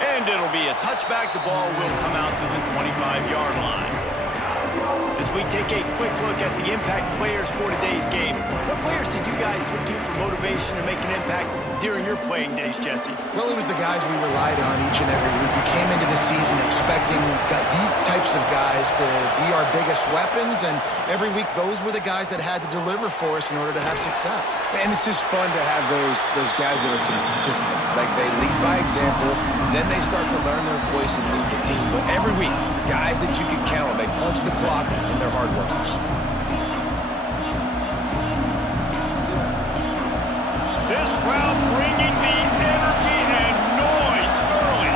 And it'll be a touchback. The ball will come out to the 25-yard line. As we take a quick look at the impact players for today's game, what players did you guys look to for motivation and make an impact during your playing days, Jesse? Well, it was the guys we relied on each and every week. We came into the season expecting these types of guys to be our biggest weapons, and every week those were the guys that had to deliver for us in order to have success. And it's just fun to have those guys that are consistent. Like, they lead by example, then they start to learn their voice and lead the team. But every week, guys that you can count on, they punch the clock and they're hard workers. This crowd bringing the energy and noise early.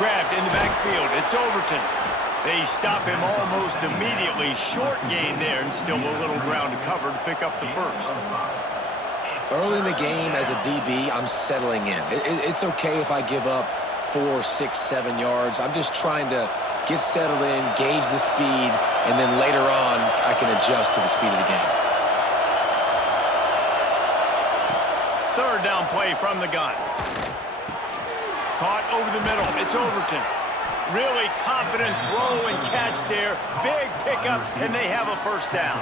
Grabbed in the backfield. It's Overton. They stop him almost immediately. Short gain there, and still a little ground to cover to pick up the first. Early in the game, as a DB, I'm settling in. It's okay if I give up 4, 6, 7 yards. I'm just trying to get settled in, gauge the speed, and then later on, I can adjust to the speed of the game. Third down play from the gun. Caught over the middle. It's Overton. Really confident throw and catch there. Big pickup, and they have a first down.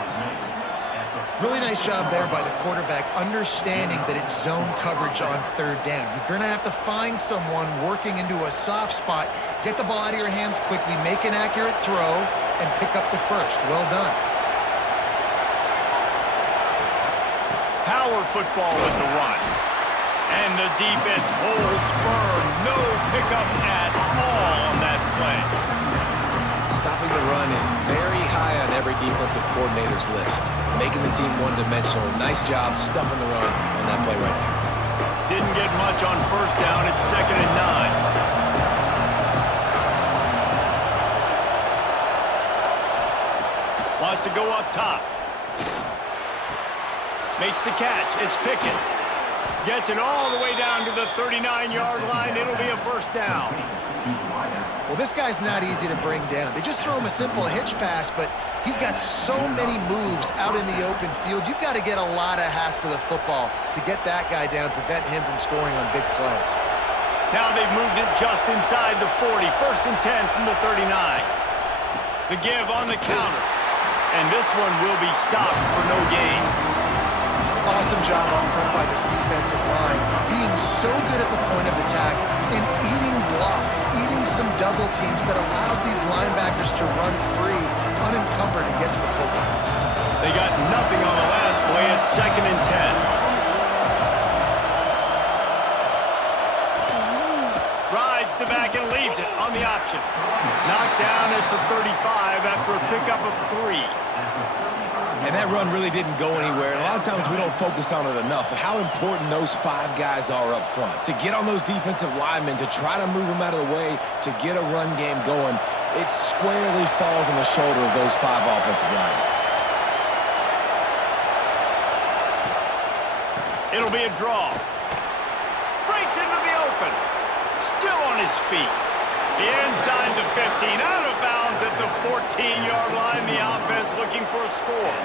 Really nice job there by the quarterback, understanding that it's zone coverage on third down. You're going to have to find someone working into a soft spot, get the ball out of your hands quickly, make an accurate throw, and pick up the first. Well done. Power football with the run. And the defense holds firm. No pickup at all on that play. Stopping the run is very high on every defensive coordinator's list. Making the team one-dimensional. Nice job stuffing the run on that play right there. Didn't get much on first down. It's 2nd and 9. Wants to go up top. Makes the catch. It's Pickett. Gets it all the way down to the 39-yard line. It'll be a first down. Well, this guy's not easy to bring down. They just throw him a simple hitch pass, but he's got so many moves out in the open field. You've got to get a lot of hats to the football to get that guy down, prevent him from scoring on big plays. Now they've moved it just inside the 40. 1st and 10 from the 39. The give on the counter. And this one will be stopped for no gain. Awesome job up front by this defensive line, being so good at the point of attack and eating blocks, eating some double teams that allows these linebackers to run free, unencumbered, and get to the football. They got nothing on the last play. It's 2nd and 10. Rides the back and leaves it on the option. Knocked down at the 35 after a pickup of 3. And that run really didn't go anywhere. And a lot of times we don't focus on it enough, but how important those 5 guys are up front. To get on those defensive linemen, to try to move them out of the way, to get a run game going, it squarely falls on the shoulder of those 5 offensive linemen. It'll be a draw. Breaks into the open. Still on his feet. Inside the 15, out of bounds at the 14-yard line. The offense looking for a score.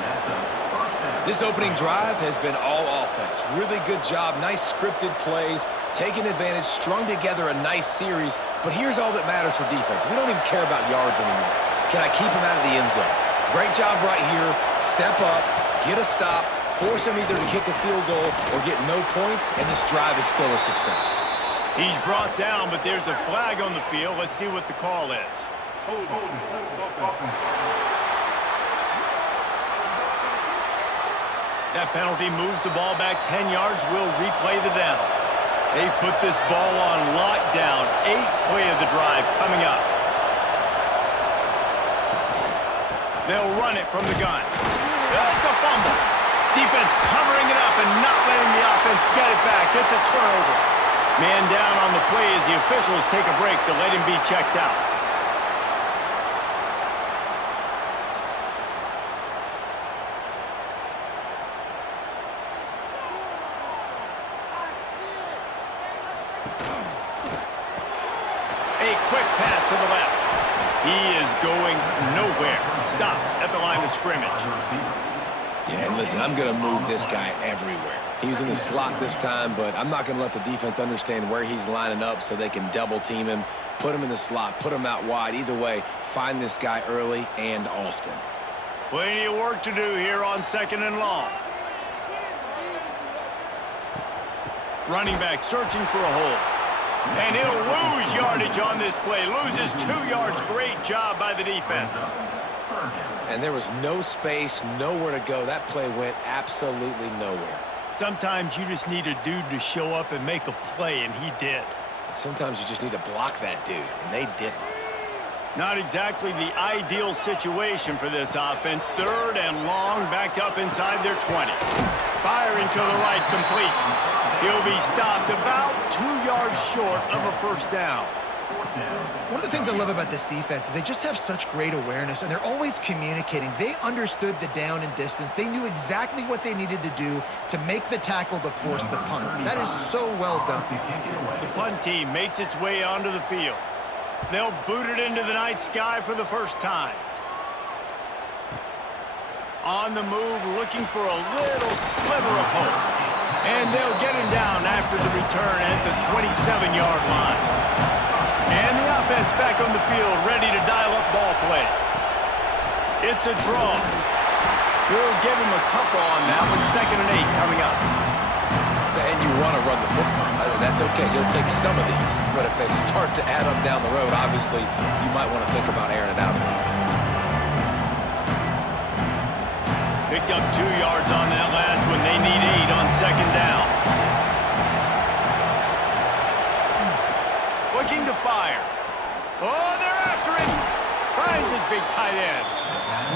This opening drive has been all offense. Really good job, nice scripted plays, taking advantage, strung together a nice series. But here's all that matters for defense. We don't even care about yards anymore. Can I keep him out of the end zone? Great job right here. Step up, get a stop, force him either to kick a field goal or get no points, and this drive is still a success. He's brought down, but there's a flag on the field. Let's see what the call is. That penalty moves the ball back 10 yards. We'll replay the down. They've put this ball on lockdown. 8th play of the drive coming up. They'll run it from the gun. It's a fumble. Defense covering it up and not letting the offense get it back. It's a turnover. Man down on the play as the officials take a break to let him be checked out. A quick pass to the left. He is going nowhere. Stop at the line of scrimmage. Yeah, and listen, I'm going to move this guy everywhere. He's in the slot this time, but I'm not going to let the defense understand where he's lining up so they can double team him, put him in the slot, put him out wide. Either way, find this guy early and often. Plenty of work to do here on 2nd and long. Running back searching for a hole. And he'll lose yardage on this play. Loses 2 yards. Great job by the defense. And there was no space, nowhere to go. That play went absolutely nowhere. Sometimes you just need a dude to show up and make a play, and he did. And sometimes you just need to block that dude, and they didn't. Not exactly the ideal situation for this offense. 3rd and long, backed up inside their 20. Firing to the right, complete. He'll be stopped about 2 yards short of a 1st down. One of the things I love about this defense is they just have such great awareness, and they're always communicating. They understood the down and distance. They knew exactly what they needed to do to make the tackle to force the punt. That is so well done. The punt team makes its way onto the field. They'll boot it into the night sky for the 1st time. On the move, looking for a little sliver of hope. And they'll get him down after the return at the 27-yard line. And the offense back on the field, ready to dial up ball plays. It's a draw. We'll give him a couple on that one. 2nd and 8 coming up. And you want to run the football. That's okay. You'll take some of these. But if they start to add up down the road, obviously, you might want to think about airing it out a little bit. Picked up 2 yards on that last one. They need 8 on 2nd down. Looking to fire. Oh, they're after him. Finds his big tight end.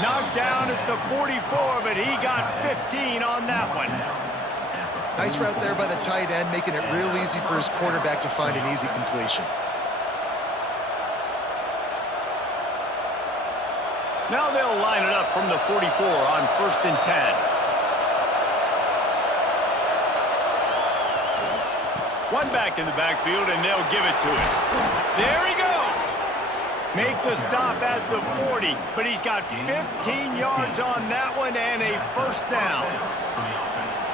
Knocked down at the 44, but he got 15 on that one. Nice route there by the tight end, making it real easy for his quarterback to find an easy completion. Now they'll line it up from the 44 on 1st and 10. One back in the backfield, and they'll give it to him. There he goes. Make the stop at the 40, but he's got 15 yards on that one and a 1st down.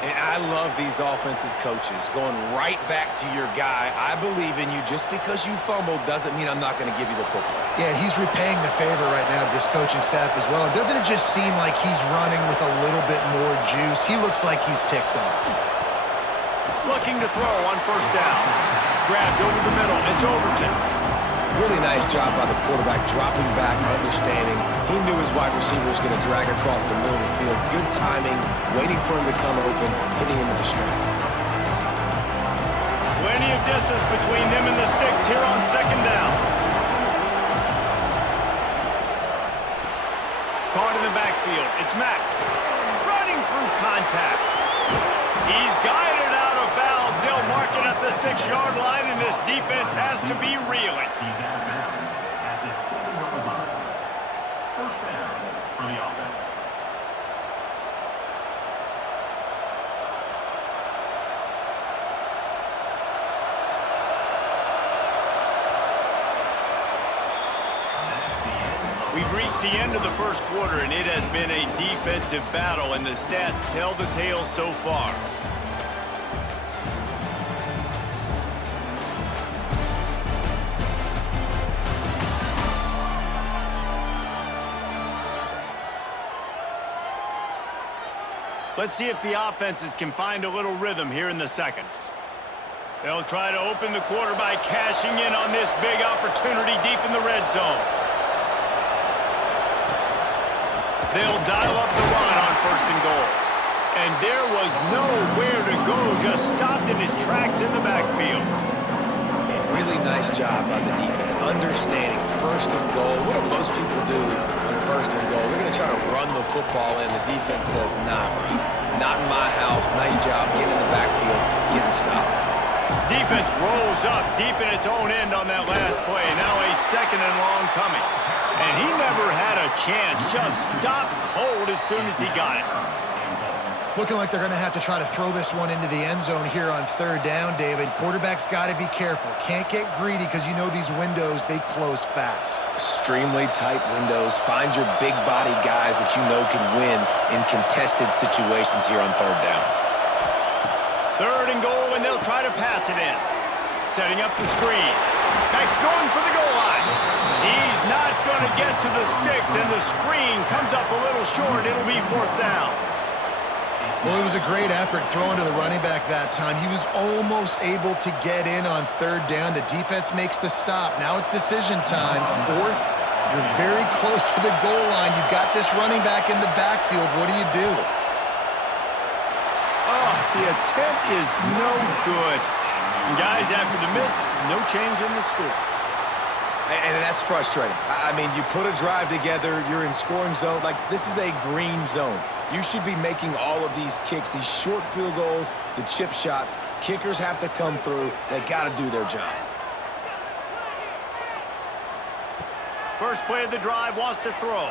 And I love these offensive coaches going right back to your guy. I believe in you. Just because you fumbled doesn't mean I'm not going to give you the football. Yeah, he's repaying the favor right now to this coaching staff as well. Doesn't it just seem like he's running with a little bit more juice? He looks like he's ticked off. Looking to throw on 1st down. Grabbed over the middle. It's Overton. Really nice job by the quarterback, dropping back, understanding. He knew his wide receiver was going to drag across the middle of the field. Good timing, waiting for him to come open, hitting him with the strike. Plenty of distance between them and the sticks here on 2nd down. Caught in the backfield. It's Mack. Running through contact. He's guided out of bounds. They'll mark it at the 6-yard line, and this defense has to be reeling. We've reached the end of the 1st quarter, and it has been a defensive battle, and the stats tell the tale so far. Let's see if the offenses can find a little rhythm here in the 2nd. They'll try to open the quarter by cashing in on this big opportunity deep in the red zone. They'll dial up the run on 1st and goal. And there was nowhere to go, just stopped in his tracks in the backfield. Really nice job by the defense, understanding 1st and goal. What do most people do on 1st and goal? They're going to try to run the football in. The defense says, nah, not in my house. Nice job getting in the backfield, getting the stop. Defense rolls up deep in its own end on that last play. Now a 2nd and long coming. And he never had a chance, just stopped cold as soon as he got it. It's looking like they're going to have to try to throw this one into the end zone here on 3rd down, David. Quarterback's got to be careful. Can't get greedy because you know these windows, they close fast. Extremely tight windows. Find your big body guys that you know can win in contested situations here on 3rd down. They'll try to pass it in. Setting up the screen. Back's going for the goal line. He's not going to get to the sticks, and the screen comes up a little short. It'll be 4th down. Well, it was a great effort throwing to the running back that time. He was almost able to get in on 3rd down. The defense makes the stop. Now it's decision time. 4th, you're very close to the goal line. You've got this running back in the backfield. What do you do? Oh, the attempt is no good. And guys, after the miss, no change in the score. And that's frustrating. I mean, you put a drive together, you're in scoring zone. Like, this is a green zone. You should be making all of these kicks, these short field goals, the chip shots. Kickers have to come through. They got to do their job. First play of the drive, wants to throw.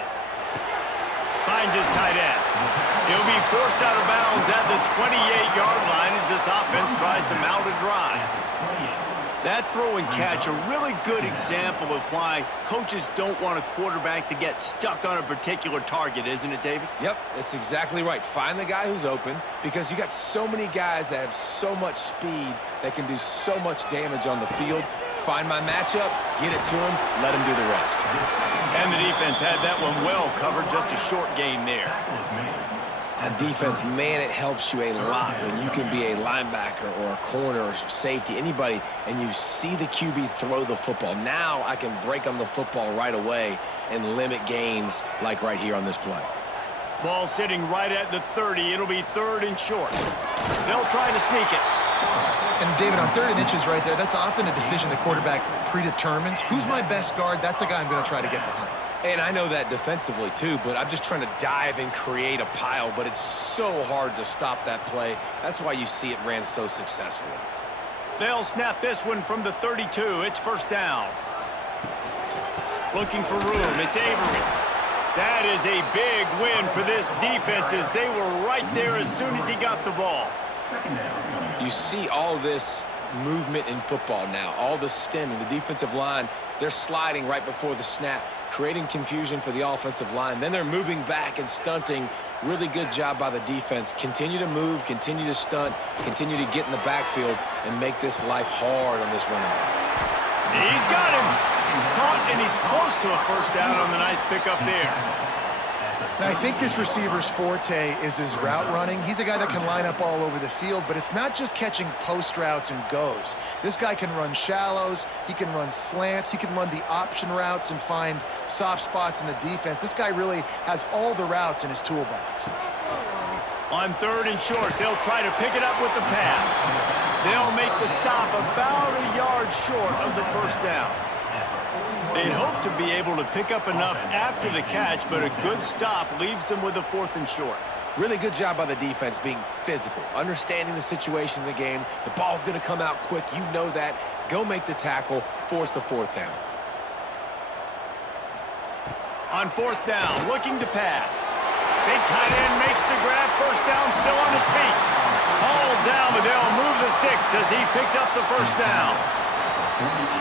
Finds his tight end. He'll be forced out of bounds at the 28-yard line as this offense tries to mount a drive. That throw and catch, a really good example of why coaches don't want a quarterback to get stuck on a particular target, isn't it, David? Yep, that's exactly right. Find the guy who's open, because you got so many guys that have so much speed that can do so much damage on the field. Find my matchup, get it to him, let him do the rest. And the defense had that one well covered, just a short game there. On defense, man, it helps you a lot when you can be a linebacker or a corner or safety, anybody, and you see the QB throw the football. Now I can break on the football right away and limit gains like right here on this play. Ball sitting right at the 30. It'll be 3rd and short. They'll try to sneak it. And, David, on 3rd and inches right there, that's often a decision the quarterback predetermines. Who's my best guard? That's the guy I'm going to try to get behind. And I know that defensively, too, but I'm just trying to dive and create a pile, but it's so hard to stop that play. That's why you see it ran so successfully. They'll snap this one from the 32. It's 1st down. Looking for room. It's Avery. That is a big win for this defense as they were right there as soon as he got the ball. You see all this movement in football now, all the stemming, the defensive line, they're sliding right before the snap, creating confusion for the offensive line. Then they're moving back and stunting. Really good job by the defense. Continue to move, continue to stunt, continue to get in the backfield and make this life hard on this running back. He's got him. Caught, and he's close to a 1st down on the nice pickup there. Now, I think this receiver's forte is his route running. He's a guy that can line up all over the field, but it's not just catching post routes and goes. This guy can run shallows, he can run slants, he can run the option routes and find soft spots in the defense. This guy really has all the routes in his toolbox. On 3rd and short, they'll try to pick it up with the pass. They'll make the stop about a yard short of the 1st down. They'd hope to be able to pick up enough after the catch, but a good stop leaves them with a 4th and short. Really good job by the defense being physical, understanding the situation in the game. The ball's going to come out quick. You know that. Go make the tackle, force the 4th down. On 4th down, looking to pass. Big tight end makes the grab. 1st down, still on his feet. Hauled down, but they'll move the sticks as he picks up the 1st down.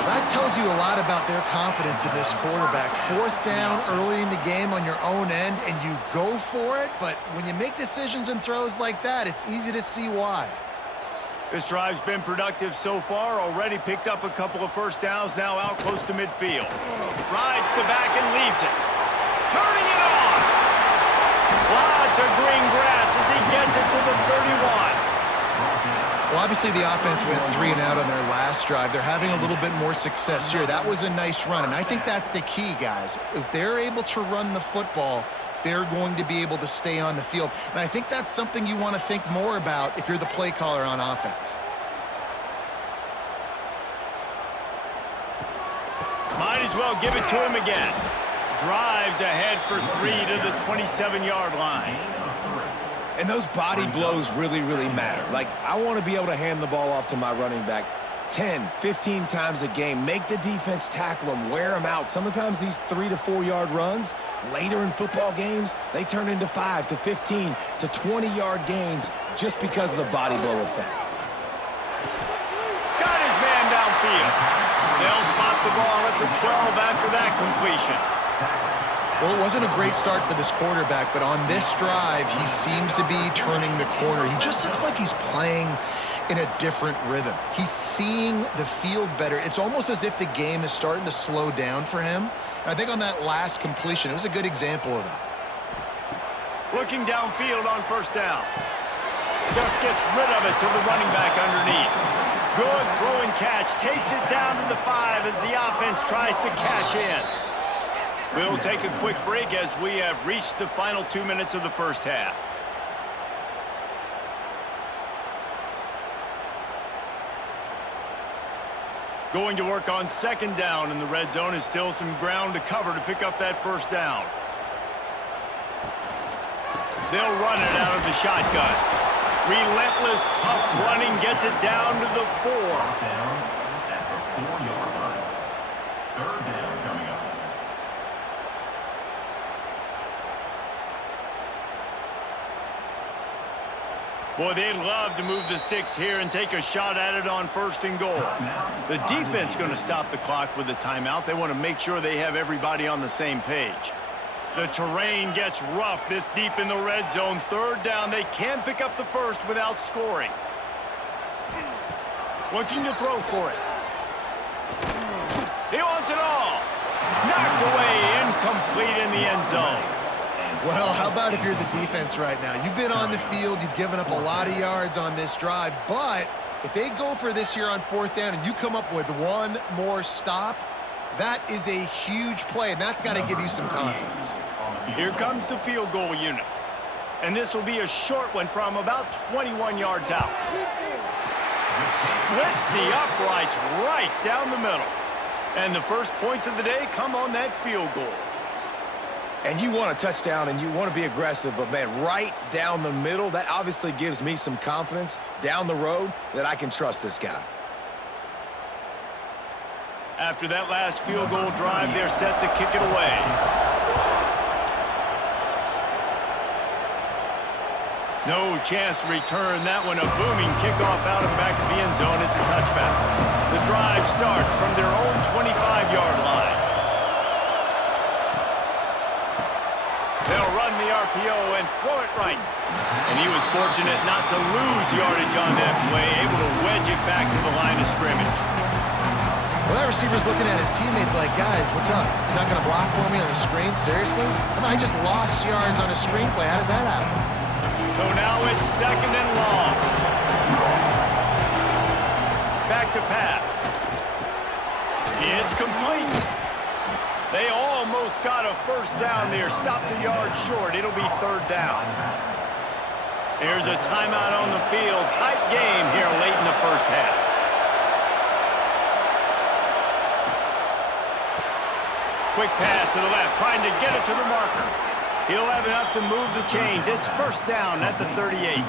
That tells you a lot about their confidence in this quarterback. 4th down early in the game on your own end, and you go for it, but when you make decisions and throws like that, it's easy to see why. This drive's been productive so far, already picked up a couple of 1st downs, now out close to midfield. Rides the back and leaves it. Turning it on! Lots of green grass as he gets it to the 31. Well, obviously the offense went 3 and out on their last drive. They're having a little bit more success here. That was a nice run, and I think that's the key, guys. If they're able to run the football, they're going to be able to stay on the field. And I think that's something you want to think more about if you're the play caller on offense. Might as well give it to him again. Drives ahead for 3 to the 27-yard line. And those body blows really, really matter. Like, I want to be able to hand the ball off to my running back 10, 15 times a game. Make the defense tackle them, wear them out. Sometimes these 3 to 4 yard runs, later in football games, they turn into 5 to 15 to 20-yard gains just because of the body blow effect. Got his man downfield. They'll spot the ball at the 12 after that completion. Well, it wasn't a great start for this quarterback, but on this drive, he seems to be turning the corner. He just looks like he's playing in a different rhythm. He's seeing the field better. It's almost as if the game is starting to slow down for him. And I think on that last completion, it was a good example of that. Looking downfield on first down. Just gets rid of it to the running back underneath. Good throw and catch. Takes it down to the 5 as the offense tries to cash in. We'll take a quick break as we have reached the final 2 minutes of the first half. Going to work on second down, and the red zone is still some ground to cover to pick up that first down. They'll run it out of the shotgun. Relentless, tough running gets it down to the 4. Down at the 4-yard line. Third down coming up. Boy, they'd love to move the sticks here and take a shot at it on first and goal. The defense going to stop the clock with a timeout. They want to make sure they have everybody on the same page. The terrain gets rough this deep in the red zone. Third down, they can pick up the first without scoring. Looking to throw for it. He wants it all. Knocked away, incomplete in the end zone. Well, how about if you're the defense right now? You've been on the field, you've given up a lot of yards on this drive, but if they go for this here on fourth down and you come up with one more stop, that is a huge play, and that's got to give you some confidence. Here comes the field goal unit. And this will be a short one from about 21 yards out. Splits the uprights right down the middle. And the first points of the day come on that field goal. And you want a touchdown and you want to be aggressive, but man, right down the middle, that obviously gives me some confidence down the road that I can trust this guy. After that last field goal drive, they're set to kick it away. No chance to return that one. A booming kickoff out of the back of the end zone. It's a touchback. The drive starts from their own 25-yard line. They'll run the RPO and throw it right. And he was fortunate not to lose yardage on that play, able to wedge it back to the line of scrimmage. Well, that receiver's looking at his teammates like, guys, what's up? You're not going to block for me on the screen? Seriously? I mean, I just lost yards on a screenplay. How does that happen? So now it's second and long. Back to pass. It's complete. They almost got a first down there. Stopped a yard short. It'll be third down. Here's a timeout on the field. Tight game here late in the first half. Quick pass to the left, trying to get it to the marker. He'll have enough to move the chains. It's first down at the 38.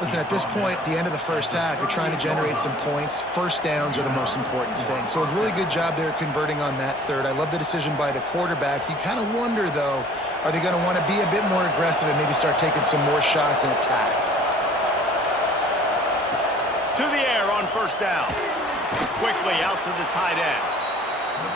Listen, at this point, the end of the first half, you're trying to generate some points. First downs are the most important thing. So a really good job there converting on that third. I love the decision by the quarterback. You kind of wonder, though, are they going to want to be a bit more aggressive and maybe start taking some more shots and attack? To the air on first down. Quickly out to the tight end.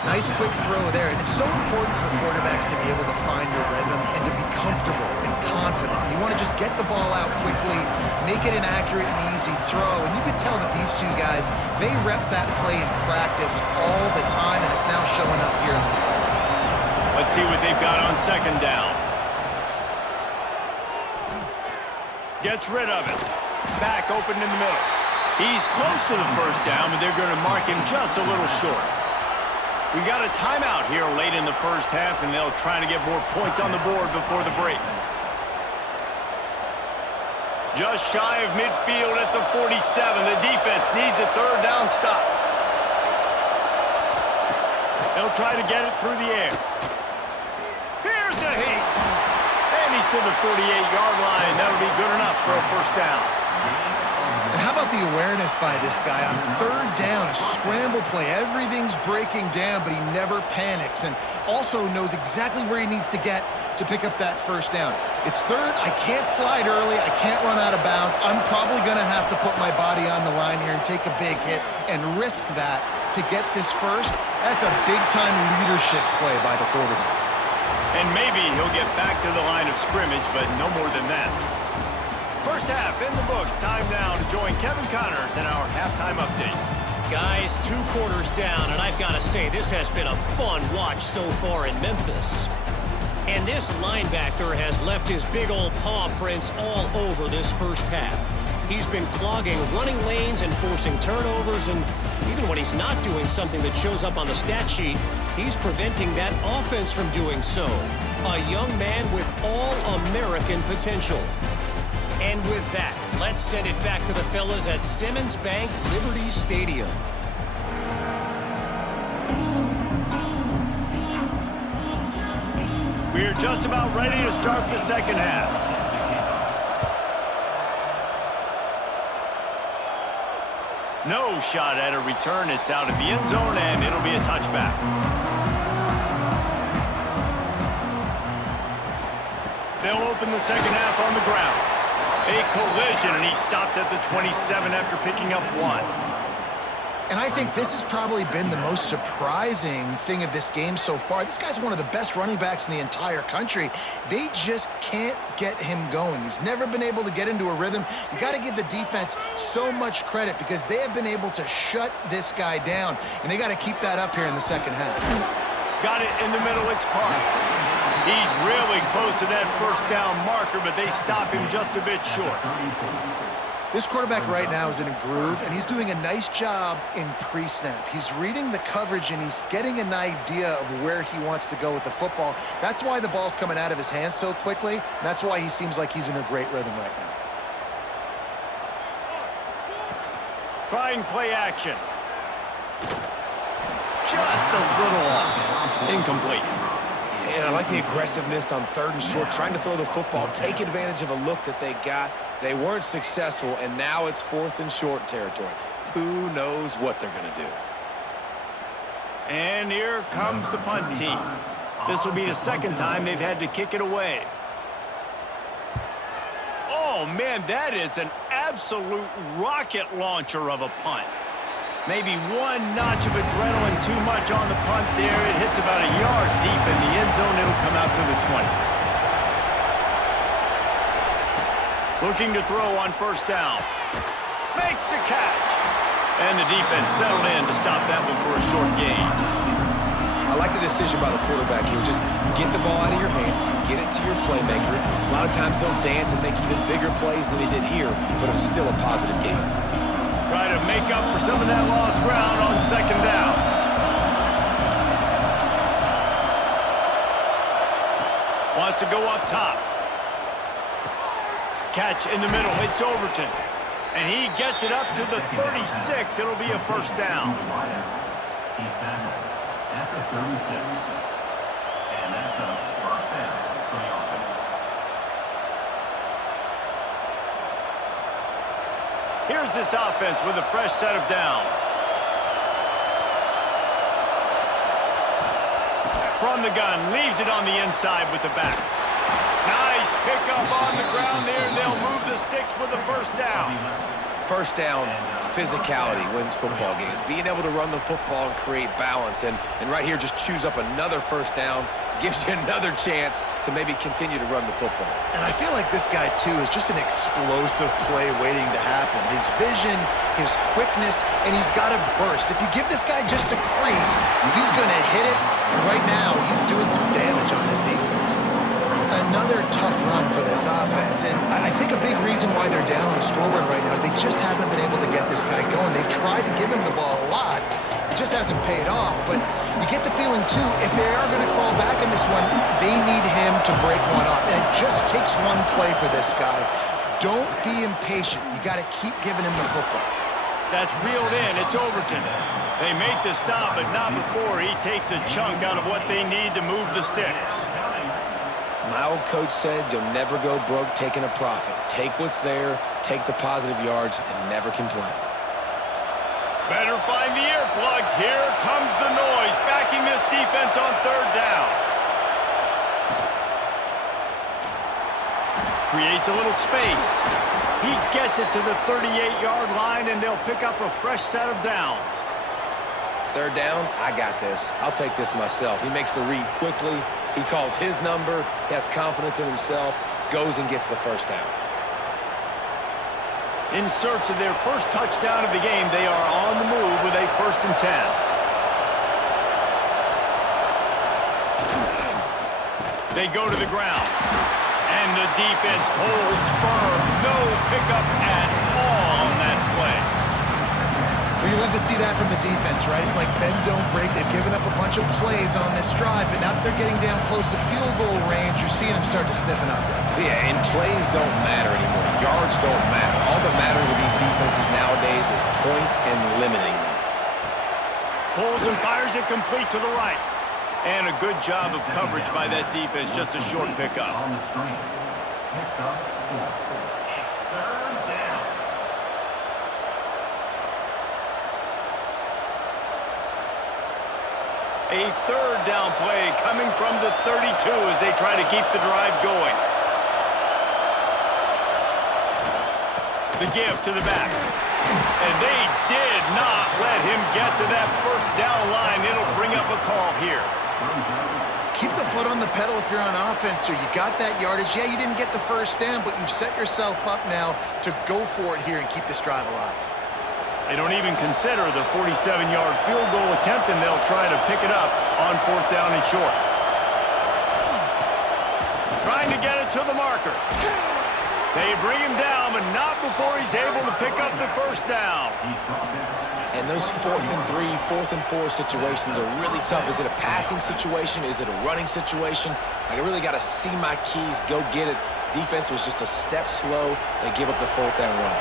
Nice quick throw there, and it's so important for quarterbacks to be able to find your rhythm and to be comfortable and confident. You want to just get the ball out quickly, make it an accurate and easy throw, and you can tell that these two guys, they rep that play in practice all the time, and it's now showing up here. Let's see what they've got on second down. Gets rid of it. Back open in the middle. He's close to the first down, but they're going to mark him just a little short. We got a timeout here late in the first half, and they'll try to get more points on the board before the break. Just shy of midfield at the 47. The defense needs a third down stop. They'll try to get it through the air. Here's a heat. And he's to the 48-yard line. That'll be good enough for a first down. And how about the awareness by this guy on third down, a scramble play. Everything's breaking down, but he never panics and also knows exactly where he needs to get to pick up that first down. It's third. I can't slide early. I can't run out of bounds. I'm probably going to have to put my body on the line here and take a big hit and risk that to get this first. That's a big-time leadership play by the quarterback. And maybe he'll get back to the line of scrimmage, but no more than that. First First half in the books. Time now to join Kevin Connors in our halftime update. Guys, 2 quarters down, and I've got to say, this has been a fun watch so far in Memphis. And this linebacker has left his big old paw prints all over this first half. He's been clogging running lanes and forcing turnovers, and even when he's not doing something that shows up on the stat sheet, he's preventing that offense from doing so. A young man with all-American potential. And with that, let's send it back to the fellas at Simmons Bank Liberty Stadium. We're just about ready to start the second half. No shot at a return. It's out of the end zone, and it'll be a touchback. They'll open the second half on the ground. A collision, and he stopped at the 27 after picking up 1. And I think this has probably been the most surprising thing of this game so far. This guy's one of the best running backs in the entire country. They just can't get him going. He's never been able to get into a rhythm. You got to give the defense so much credit because they have been able to shut this guy down, and they got to keep that up here in the second half. Got it in the middle. It's Parks. He's really close to that first down marker, but they stop him just a bit short. This quarterback right now is in a groove, and he's doing a nice job in pre-snap. He's reading the coverage, and he's getting an idea of where he wants to go with the football. That's why the ball's coming out of his hands so quickly, and that's why he seems like he's in a great rhythm right now. Trying play action. Just a little off. Incomplete. And I like the aggressiveness on 3rd and short, trying to throw the football, take advantage of a look that they got. They weren't successful, and now it's 4th and short territory. Who knows what they're going to do? And here comes the punt team. This will be the second time they've had to kick it away. Oh, man, that is an absolute rocket launcher of a punt. Maybe 1 notch of adrenaline too much on the punt there. It hits about a yard deep in the end zone. It'll come out to the 20. Looking to throw on first down. Makes the catch. And the defense settled in to stop that one for a short gain. I like the decision by the quarterback here. Just get the ball out of your hands, get it to your playmaker. A lot of times he'll dance and make even bigger plays than he did here, but it was still a positive game. Try to make up for some of that lost ground on second down. Wants to go up top. Catch in the middle. It's Overton. And he gets it up to the 36. It'll be a first down. He's tackled at the 36. And that's a first down for the offense. Here's this offense with a fresh set of downs. From the gun, leaves it on the inside with the back. Nice pickup on the ground there, and they'll move the sticks with the first down. First down, physicality wins football games. Being able to run the football and create balance. And right here, just choose up another first down. Gives you another chance to maybe continue to run the football. And I feel like this guy, too, is just an explosive play waiting to happen. His vision, his quickness, and he's got a burst. If you give this guy just a crease, he's going to hit it. Right now, he's doing some damage on this defense. Another tough run for this offense, and I think a big reason why they're down on the scoreboard right now is they just haven't been able to get this guy going. They've tried to give him the ball a lot. It just hasn't paid off, but you get the feeling, too, if they are going to crawl back in this one, they need him to break one off, and it just takes one play for this guy. Don't be impatient. You got to keep giving him the football. That's reeled in. It's Overton. They make the stop, but not before he takes a chunk out of what they need to move the sticks. My old coach said you'll never go broke taking a profit. Take what's there, take the positive yards, and never complain. Better find the earplugs. Here comes the noise, backing this defense on third down. Creates a little space. He gets it to the 38-yard line, and they'll pick up a fresh set of downs. Third down, I got this. I'll take this myself. He makes the read quickly. He calls his number. He has confidence in himself. Goes and gets the first down. In search of their first touchdown of the game, they are on the move with a 1st and 10. They go to the ground. And the defense holds firm. No pickup at all on that play. Well, you love to see that from the defense, right? It's like bend, don't break. They've given up a bunch of plays on this drive, but now that they're getting down close to field goal range, you're seeing them start to stiffen up. Yeah, and plays don't matter anymore. Yards don't matter. All that matters with these defenses nowadays is points and limiting them. Pulls and fires it complete to the right. And a good job of coverage by that defense. Just a short pickup. On the screen. Picks up 4. It's 3rd down. A 3rd down play coming from the 32 as they try to keep the drive going. The give to the back. And they did not let him get to that 1st down line. It'll bring up a call here. Keep the foot on the pedal if you're on offense here. You got that yardage. Yeah, you didn't get the 1st down, but you've set yourself up now to go for it here and keep this drive alive. They don't even consider the 47-yard field goal attempt, and they'll try to pick it up on 4th down and short. Trying to get it to the marker. They bring him down, but not before he's able to pick up the 1st down. And those 4th and 3, 4th and 4 situations are really tough. Is it a passing situation? Is it a running situation? I really got to see my keys, go get it. Defense was just a step slow. They give up the 4th down run.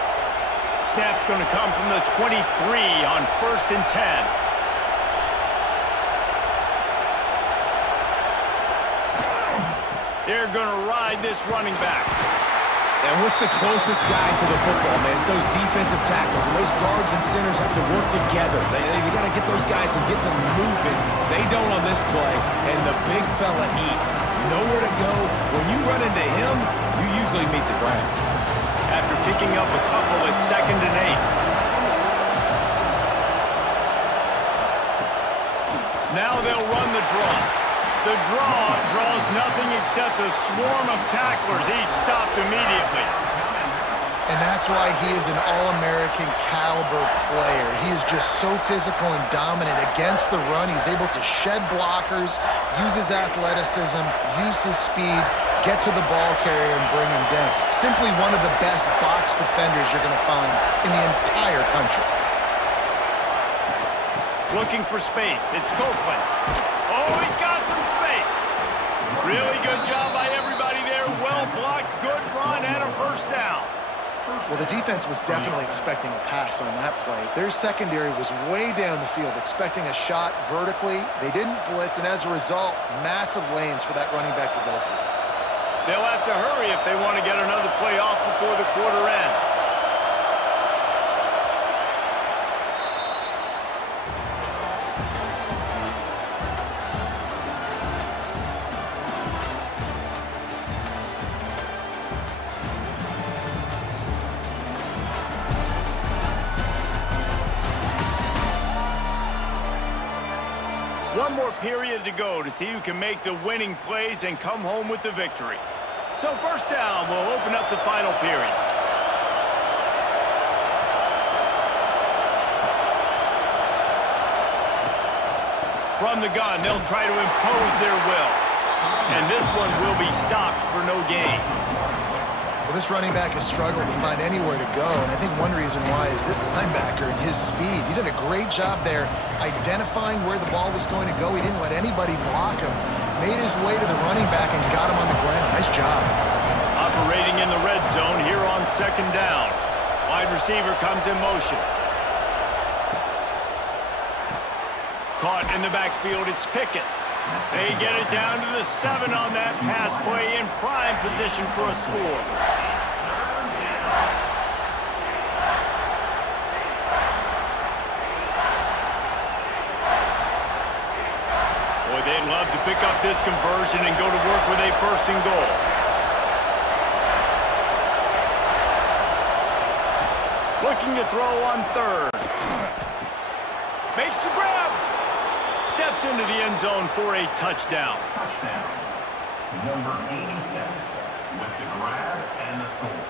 Snap's going to come from the 23 on 1st and 10. They're going to ride this running back. And what's the closest guy to the football, man? It's those defensive tackles, and those guards and centers have to work together. They got to get those guys and get some movement. They don't on this play, and the big fella eats. Nowhere to go. When you run into him, you usually meet the ground. After picking up a couple at 2nd and 8. Now they'll run the draw. The draw draws nothing except a swarm of tacklers. He's stopped immediately. And that's why he is an All-American caliber player. He is just so physical and dominant against the run. He's able to shed blockers, use his athleticism, use his speed, get to the ball carrier and bring him down. Simply one of the best box defenders you're going to find in the entire country. Looking for space. It's Copeland. Oh, he's got some space. Really good job by everybody there. Well blocked, good run, and a 1st down. Well, the defense was definitely expecting a pass on that play. Their secondary was way down the field, expecting a shot vertically. They didn't blitz, and as a result, massive lanes for that running back to go through. They'll have to hurry if they want to get another play off before the quarter ends. One more period to go to see who can make the winning plays and come home with the victory. So 1st down will open up the final period. From the gun, they'll try to impose their will. And this one will be stopped for no gain. Well, this running back has struggled to find anywhere to go, and I think one reason why is this linebacker and his speed. He did a great job there identifying where the ball was going to go. He didn't let anybody block him. Made his way to the running back and got him on the ground. Nice job. Operating in the red zone here on 2nd down. Wide receiver comes in motion. Caught in the backfield, it's Pickett. They get it down to the 7 on that pass play in prime position for a score. Boy, they'd love to pick up this conversion and go to work with a 1st and goal. Looking to throw on 3rd. Makes the grab. Steps into the end zone for a touchdown. Touchdown. Number 87 with the grab and the score.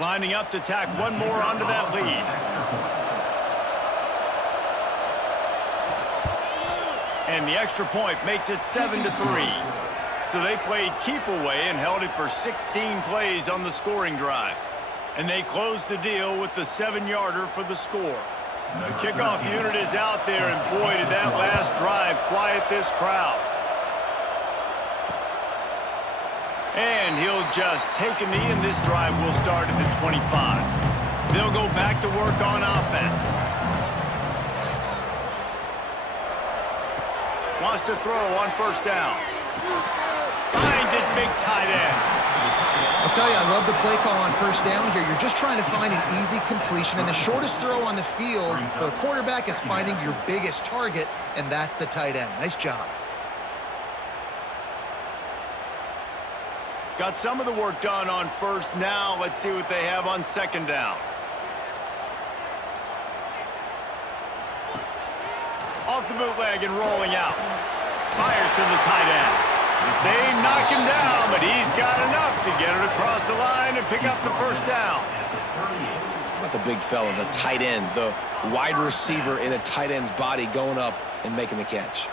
Lining up to tack one more onto that lead. And the extra point makes it 7-3. So they played keep away and held it for 16 plays on the scoring drive. And they closed the deal with the 7-yarder for the score. The kickoff unit is out there, and boy, did that last drive quiet this crowd. And he'll just take a knee, and this drive will start at the 25. They'll go back to work on offense. Wants to throw on first down. Finds his big tight end. I'll tell you, I love the play call on first down here. You're just trying to find an easy completion, and the shortest throw on the field for the quarterback is finding your biggest target, and that's the tight end. Nice job. Got some of the work done on first. Now let's see what they have on second down. Off the bootleg and rolling out. Fires to the tight end. They knock him down, but he's got enough to get it across the line and pick up the first down. How about the big fella, the tight end, the wide receiver in a tight end's body going up and making the catch.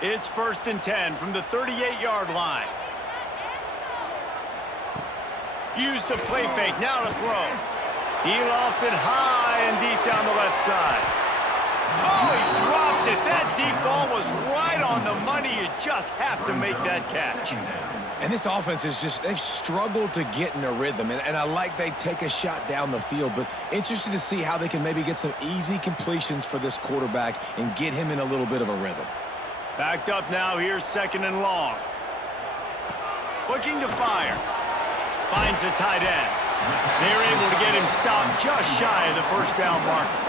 It's 1st and 10 from the 38-yard line. Use the play fake, now to throw. He lofts it high and deep down the left side. Oh, he dropped it. That deep ball was right on the money. You just have to make that catch. And this offense is just, they've struggled to get in a rhythm. And I like they take a shot down the field, but interested to see how they can maybe get some easy completions for this quarterback and get him in a little bit of a rhythm. Backed up now, here's 2nd and long. Looking to fire. Finds the tight end. They're able to get him stopped just shy of the first down marker.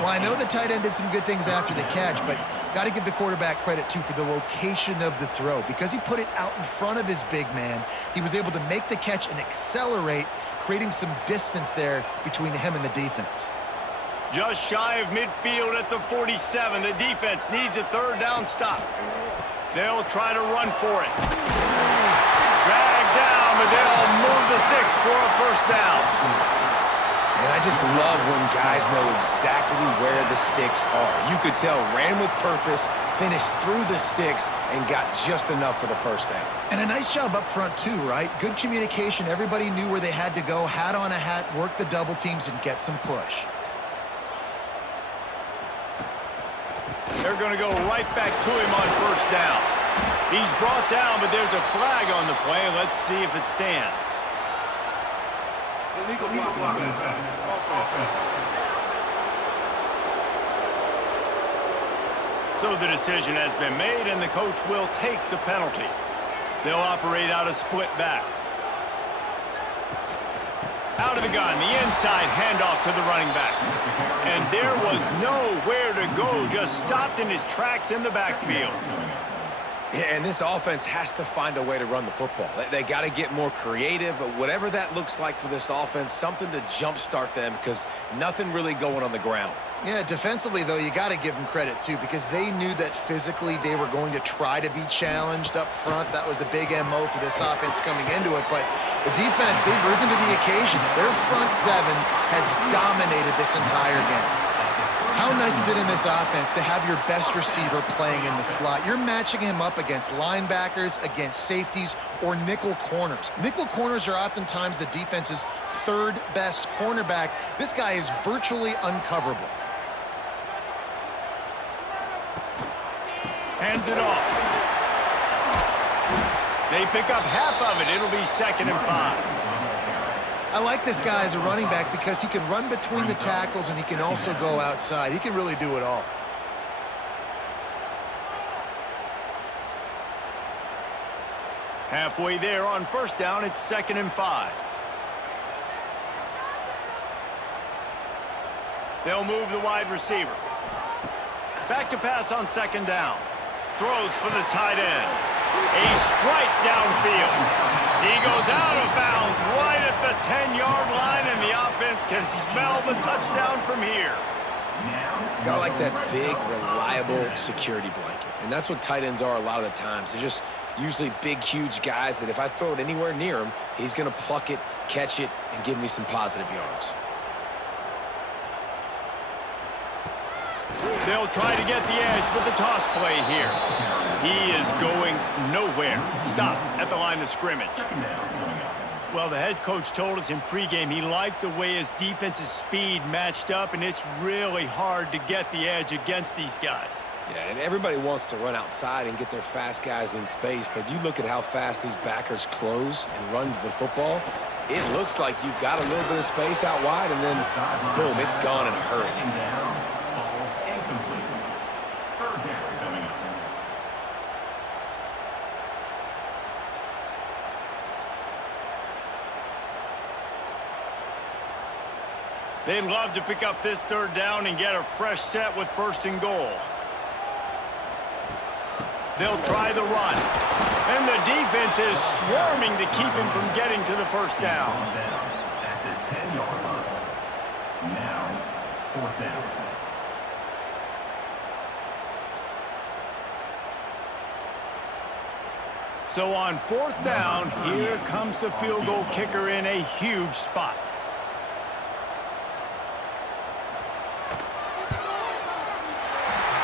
Well, I know the tight end did some good things after the catch, but got to give the quarterback credit, too, for the location of the throw. Because he put it out in front of his big man, he was able to make the catch and accelerate, creating some distance there between him and the defense. Just shy of midfield at the 47. The defense needs a 3rd down stop. They'll try to run for it. Dragged down, but they'll move the sticks for a first down. And I just love when guys know exactly where the sticks are. You could tell, ran with purpose, finished through the sticks, and got just enough for the first down. And a nice job up front, too, right? Good communication. Everybody knew where they had to go, hat on a hat, work the double teams, and get some push. They're going to go right back to him on first down. He's brought down, but there's a flag on the play. Let's see if it stands. So the decision has been made, and the coach will take the penalty. They'll operate out of split backs. Out of the gun, the inside handoff to the running back. And there was nowhere to go, just stopped in his tracks in the backfield. Yeah, and this offense has to find a way to run the football. They got to get more creative, but whatever that looks like for this offense, something to jumpstart them because nothing really going on the ground. Yeah, defensively, though, you got to give them credit, too, because they knew that physically they were going to try to be challenged up front. That was a big MO for this offense coming into it. But the defense, they've risen to the occasion. Their front seven has dominated this entire game. How nice is it in this offense to have your best receiver playing in the slot? You're matching him up against linebackers, against safeties, or nickel corners. Nickel corners are oftentimes the defense's 3rd best cornerback. This guy is virtually uncoverable. Hands it off. They pick up half of it. It'll be 2nd and 5. I like this guy as a running back because he can run between the tackles and he can also go outside. He can really do it all. Halfway there on first down, it's 2nd and 5. They'll move the wide receiver. Back to pass on 2nd down. Throws for the tight end. A strike downfield. He goes out of bounds right at the 10-yard line, and the offense can smell the touchdown from here. Kind of like that big, reliable security blanket. And that's what tight ends are a lot of the times. Usually big, huge guys that if I throw it anywhere near him, he's going to pluck it, catch it, and give me some positive yards. They'll try to get the edge with the toss play here. He is going nowhere. Stop at the line of scrimmage. Well, the head coach told us in pregame he liked the way his defense's speed matched up, and it's really hard to get the edge against these guys. Yeah, and everybody wants to run outside and get their fast guys in space, but you look at how fast these backers close and run to the football, it looks like you've got a little bit of space out wide, and then, boom, it's gone in a hurry. They'd love to pick up this third down and get a fresh set with 1st and goal. They'll try the run. And the defense is swarming to keep him from getting to the first down. At the 10-yard line. Now, 4th down. So on 4th down, here comes the field goal kicker in a huge spot.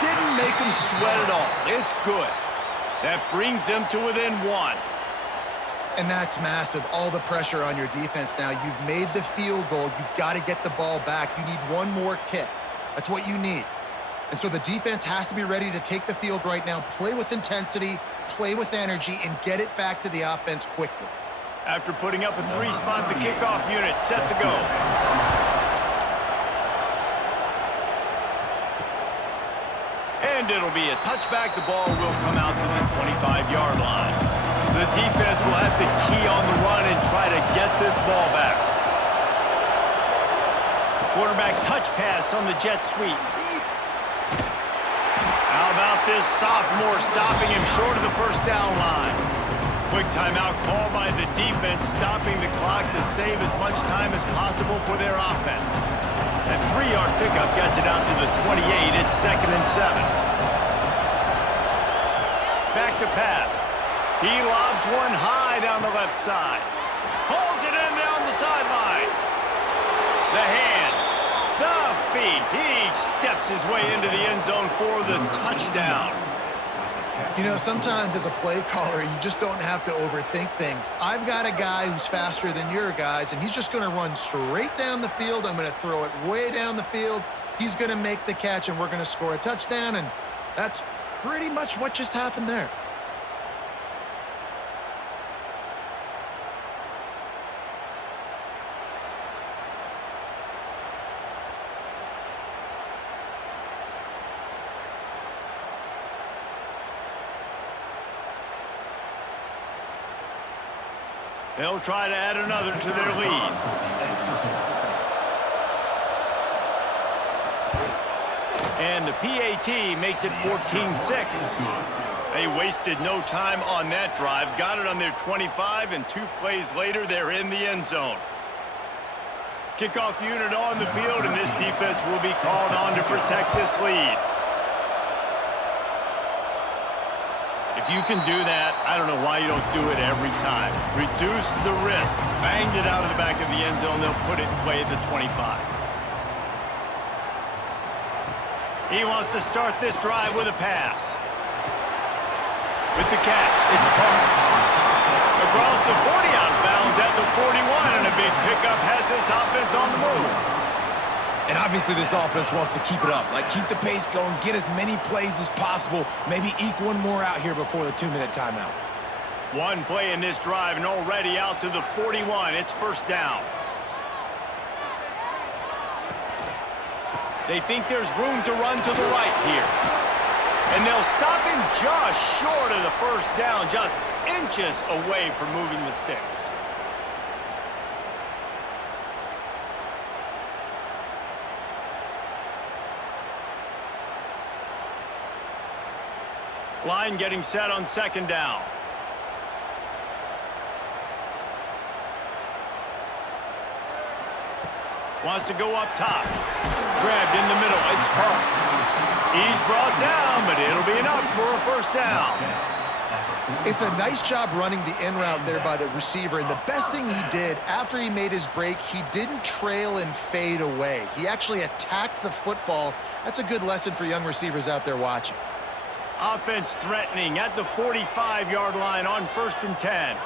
Didn't make him sweat at all. It's good. That brings them to within 1. And that's massive. All the pressure on your defense now. You've made the field goal. You've got to get the ball back. You need one more kick. That's what you need. And so the defense has to be ready to take the field right now, play with intensity, play with energy, and get it back to the offense quickly. After putting up a 3-spot, the kickoff unit set to go. And it'll be a touchback. The ball will come out to the 25-yard line. The defense will have to key on the run and try to get this ball back. Quarterback touch pass on the jet sweep. How about this sophomore stopping him short of the first down line? Quick timeout call by the defense, stopping the clock to save as much time as possible for their offense. That 3-yard pickup gets it out to the 28. It's 2nd and 7. Back to pass. He lobs one high down the left side. Pulls it in down the sideline. The hands, the feet. He steps his way into the end zone for the touchdown. You know, sometimes as a play caller, you just don't have to overthink things. I've got a guy who's faster than your guys, and he's just going to run straight down the field. I'm going to throw it way down the field. He's going to make the catch, and we're going to score a touchdown, and that's pretty much what just happened there. They'll try to add another to their lead. And the PAT makes it 14-6. They wasted no time on that drive. Got it on their 25, and 2 plays later, they're in the end zone. Kickoff unit on the field, and this defense will be called on to protect this lead. If you can do that, I don't know why you don't do it every time. Reduce the risk. Banged it out of the back of the end zone. They'll put it in play at the 25. He wants to start this drive with a pass. With the catch, it's Parks. Across the 40 out of bounds at the 41, and a big pickup has this offense on the move. And obviously this offense wants to keep it up. Like, keep the pace going, get as many plays as possible, maybe eke one more out here before the 2-minute timeout. One play in this drive, and already out to the 41. It's 1st down. They think there's room to run to the right here. And they'll stop him just short of the 1st down, just inches away from moving the sticks. Line getting set on 2nd down. Wants to go up top. Grabbed in the middle. It's Parks. He's brought down, but it'll be enough for a 1st down. It's a nice job running the in route there by the receiver, and the best thing he did after he made his break, he didn't trail and fade away. He actually attacked the football. That's a good lesson for young receivers out there watching. Offense threatening at the 45-yard line on 1st and 10.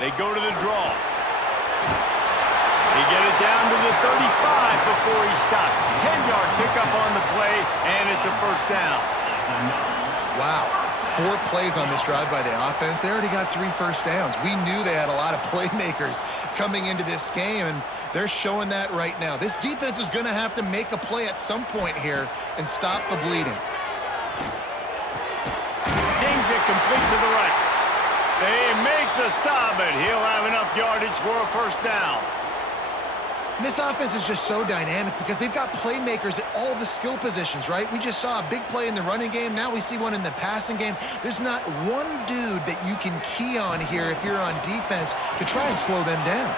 They go to the draw. They get it down to the 35 before he stopped. 10-yard pickup on the play, and it's a first down. Wow, 4 plays on this drive by the offense. They already got 3 first downs. We knew they had a lot of playmakers coming into this game, and they're showing that right now. This defense is going to have to make a play at some point here and stop the bleeding. Zings it complete to the right. They make the stop, but he'll have enough yardage for a first down. And this offense is just so dynamic because they've got playmakers at all the skill positions, right? We just saw a big play in the running game. Now we see one in the passing game. There's not one dude that you can key on here if you're on defense to try and slow them down.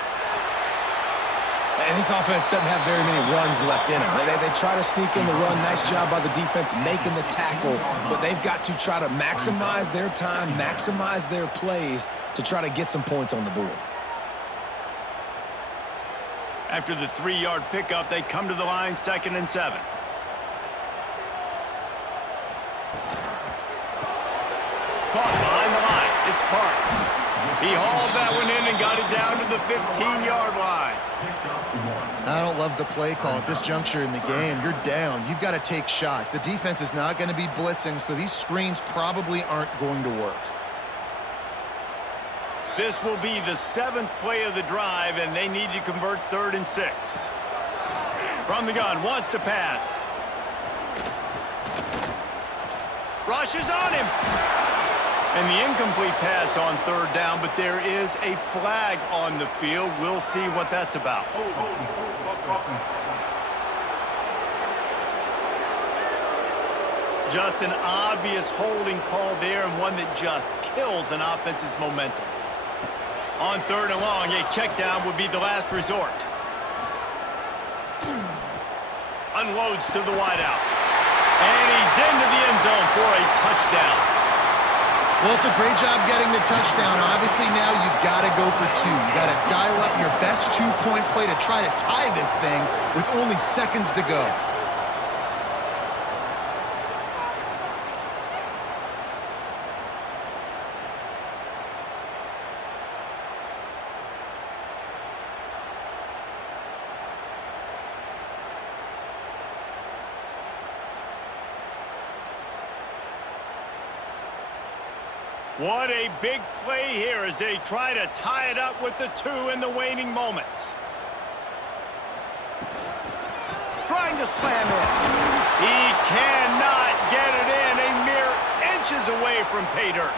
And this offense doesn't have very many runs left in them. They try to sneak in the run. Nice job by the defense making the tackle. But they've got to try to maximize their time, maximize their plays to try to get some points on the board. After the 3-yard pickup, they come to the line, 2nd and 7. Caught behind the line. It's Parks. He hauled that one in and got it down to the 15-yard line. I don't love the play call at this juncture in the game. You're down. You've got to take shots. The defense is not going to be blitzing, so these screens probably aren't going to work. This will be the 7th play of the drive, and they need to convert 3rd and 6. From the gun, wants to pass. Rushes on him. And the incomplete pass on 3rd down, but there is a flag on the field. We'll see what that's about. Just an obvious holding call there, and one that just kills an offense's momentum. On 3rd and long, a check down would be the last resort. Unloads to the wideout. And he's into the end zone for a touchdown. Well, it's a great job getting the touchdown. Obviously, now you've got to go for 2. You got to dial up your best 2-point play to try to tie this thing with only seconds to go. What a big play here as they try to tie it up with the 2 in the waning moments. Trying to slam in. He cannot get it in. A mere inches away from pay dirt.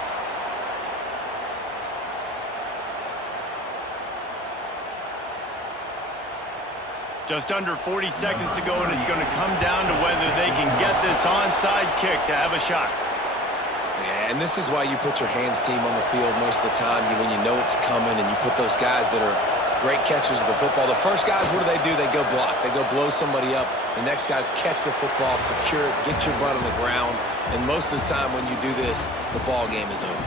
Just under 40 seconds to go, and it's going to come down to whether they can get this onside kick to have a shot. Yeah, and this is why you put your hands team on the field most of the time when you know it's coming, and you put those guys that are great catchers of the football. The first guys, what do? They go block. They go blow somebody up. The next guys catch the football, secure it, get your butt on the ground. And most of the time when you do this, the ball game is over.